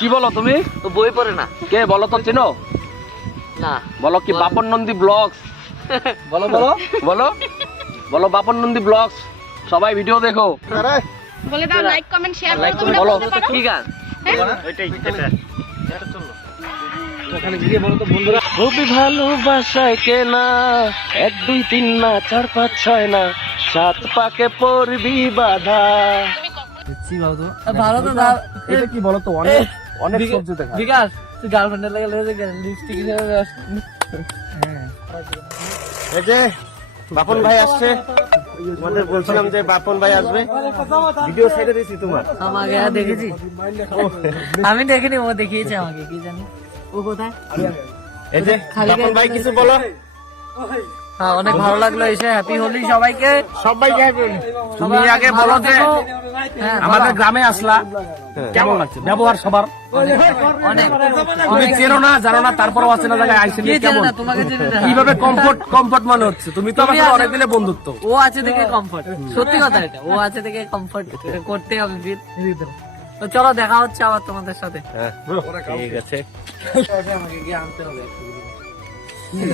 কি বলো তুমি? তো বই পড়ে না। কে বলো তো, চেনো? না। বলো কি বাপন নন্দী ব্লগস? বলো বলো বলো বলো বাপন নন্দী ব্লগস। সবাই ভিডিও দেখো। বলে দাও লাইক কমেন্ট শেয়ার Like করে বলো। কি গান? ওইটাই এটা ওখানে গিয়ে বলো তো বন্ধুরা। খুবই ভালোবাসায় কেনা 1 2 3 না 4 5 6 না 7 পাকে পড়বি বাধা। ভালো তো এটা কি বলো তো? অনেক অনেক সবজি দেখা। বিকাশ তুই গার্লফ্রেন্ডের লাগে লিপস্টিক হিসেবে এই যে বাপন ভাই আসছে, তোমাদের বলছিলাম যে বাপন ভাই আসবে, ভিডিও ছেড়ে দিয়েছি তোমার। আমাকে দেখেছি, আমি দেখিনি, ও দেখিয়েছে আমাকে, কি জানি ও কোথায়। এই যে বাপন ভাই কিছু বলো। হ্যাঁ, অনেক ভালো লাগলো এসে। হ্যাপি হোলি সবাইকে। সবাইকে তুমি আগে বলো যে আমাদের গ্রামে আসলা কেমন লাগছে? ব্যবহার সবার অনেক তুমি চেনো না জানো না, তারপরও অচেনা জায়গায় আইসেন কেমন? তোমাকে চিনি না। কিভাবে কমফোর্ট মনে হচ্ছে? তুমি তো আমাকে অনেক দিলে বন্ধুত্ব। ও আছে দেখে কমফর্ট, সত্যি কথা এটা, ও আছে দেখে কমফর্ট করতে হবে। তো চলো দেখা হচ্ছে আবার তোমাদের সাথে। ঠিক আছে। আমাকে গিয়ে আনতে হবে,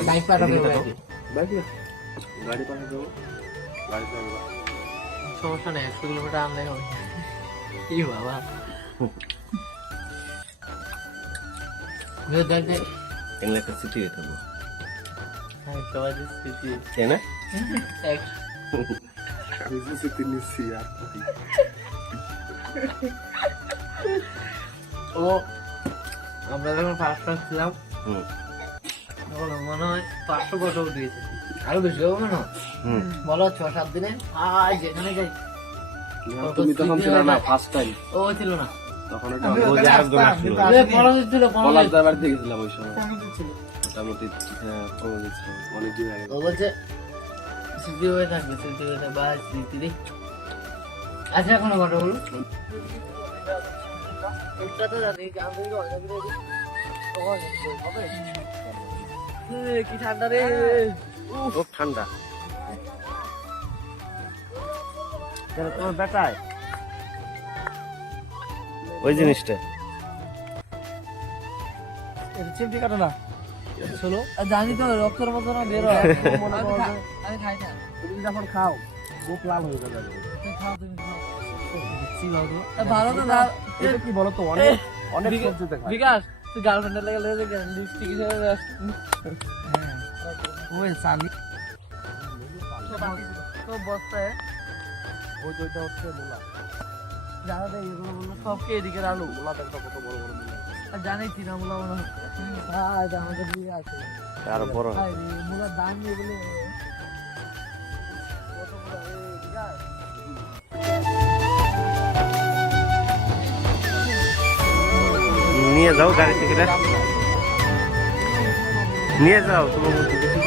বাইক পাঠাবে সমস্যা নেই, 100 কিলোমিটার আনলে হবে। কি বাবা এগুলো একটা স্মৃতি হয়ে থাকবো, হ্যাঁ, সবাই স্মৃতি। তাই না? ও আমরা যখন ফার্স্ট ছিলাম তখন মনে হয় 500 ফটো উঠিয়েছে, আরো বেশি হবে মনে হয়। বলো 6-7 দিনে আর যেখানে যাই। তুমি তখন ছিল না, ফার্স্ট টাইম ও ছিল না তখন। ওই যে আরেকজন আসছিল। পরমিত ছিল, পলাশ দাবার থেকে গেছিলাম ওই সময়, পরমিত ছিল। মোটামুটি অনেক দিন আগে। ও বলছে স্মৃতি হয়ে থাকবে, স্মৃতি হয়ে থাকবে, আর স্মৃতি রে। আচ্ছা কোনো কথা বলুন, একটা তো জানি কি ঠান্ডা রে, খুব ঠান্ডা। তোমার বেটায় ওই জিনিসটা চিমটি কাটো না, চলো। জানি তো রক্তের মতো না বের হয়, আমি খাই না। তুমি যখন খাও বুক লাল হয়ে যাবে। তুমি খাও, তুমি খাও। ভালো তো না। এটা কি বলো তো? অনেক অনেক সবজি দেখা। বিকাশ তুই গার্লফ্রেন্ডের লাগে লিপস্টিক হিসেবে ওই সানি তো বস্তায় ওই দুইটা হচ্ছে মূলা। জানা দেয় এগুলো বললো সবকে এদিকে আলু মূলা দেখো কত বড় বড় মূলা। আর জানি চিনা মূলা মনে হয়। হ্যাঁ, এটা আমাদের দিকে আছে। আরো বড়। ভাই, মূলার দাম দিয়ে বলে কত মূলা রে বিকাশ। নিয়ে যাও গাড়ি থেকে, নিয়ে যাও তোমার মধ্যে কিছু